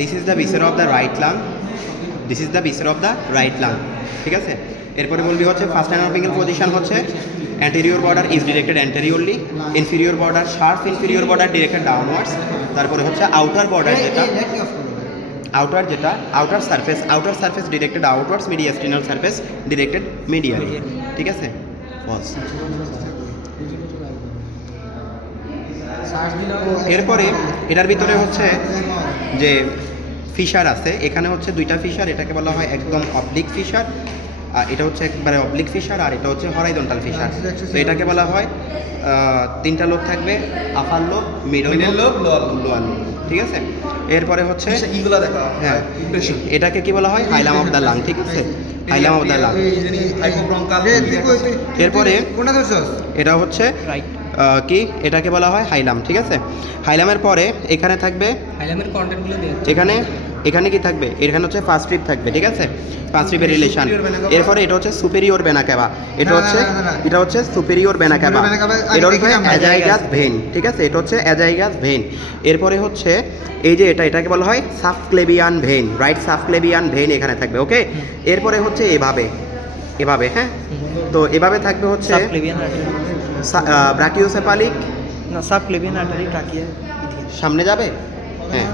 This is the viscera of the right lung, this is the viscera of the right lung, ঠিক আছে। এরপরে বলবি হচ্ছে first anatomical position হচ্ছে anterior border is directed anteriorly, inferior border sharp inferior border directed downwards, তারপরে হচ্ছে outer border যেটা outer surface directed outwards, mediastinal surface directed medially, ঠিক আছে। পজ। এরপরে এটার ভিতরে হচ্ছে যে ফিশার আছে, এখানে হচ্ছে দুইটা ফিশার, এটাকে বলা হয় একদম অবলিক ফিশার, আর এটা হচ্ছে একবারে অবলিক ফিশার, আর এটা হচ্ছে হরাইজন্টাল ফিশার। তো এটাকে বলা হয় তিনটা লোব থাকবে, upper lobe, middle lobe, lower lobe, ঠিক আছে। এরপরে হচ্ছে এইগুলা দেখা, হ্যাঁ, এটাকে কি বলা হয় হাইলাম অফ দ্য লাং, ঠিক আছে, হাইলাম অফ দ্য লাং। এরপরে এটা হচ্ছে কি, এটাকে বলা হয় হাইলাম, ঠিক আছে। হাইলামের পরে এখানে থাকবে হাইলামের কন্টেন্টগুলো দিয়ে এখানে কি থাকবে, এখানে হচ্ছে ফার্স্ট ট্রিপ থাকবে, ঠিক আছে, ফার্স্ট ট্রিপের রিলেশন। এরপরে এটা হচ্ছে সুপেরিয়র ভেনা ক্যাভা, এটা হচ্ছে সুপেরিয়র ভেনা ক্যাভা, এটা হচ্ছে অ্যাজাইগাস ভেন, ঠিক আছে, এটা হচ্ছে অ্যাজাইগাস ভেন। এরপরে হচ্ছে এই যে এটাকে বলা হয় subclavian vein, right subclavian vein এখানে থাকবে, ওকে। এরপরে হচ্ছে এভাবে হ্যাঁ, তো এভাবে থাকবে হচ্ছে সাবক্লেভিয়ান আর্টারি, ব্রাকিওসেফালিক, না সাবক্লেভিয়ান আর্টারি ট্রাকিয়া সামনে যাবে, হ্যাঁ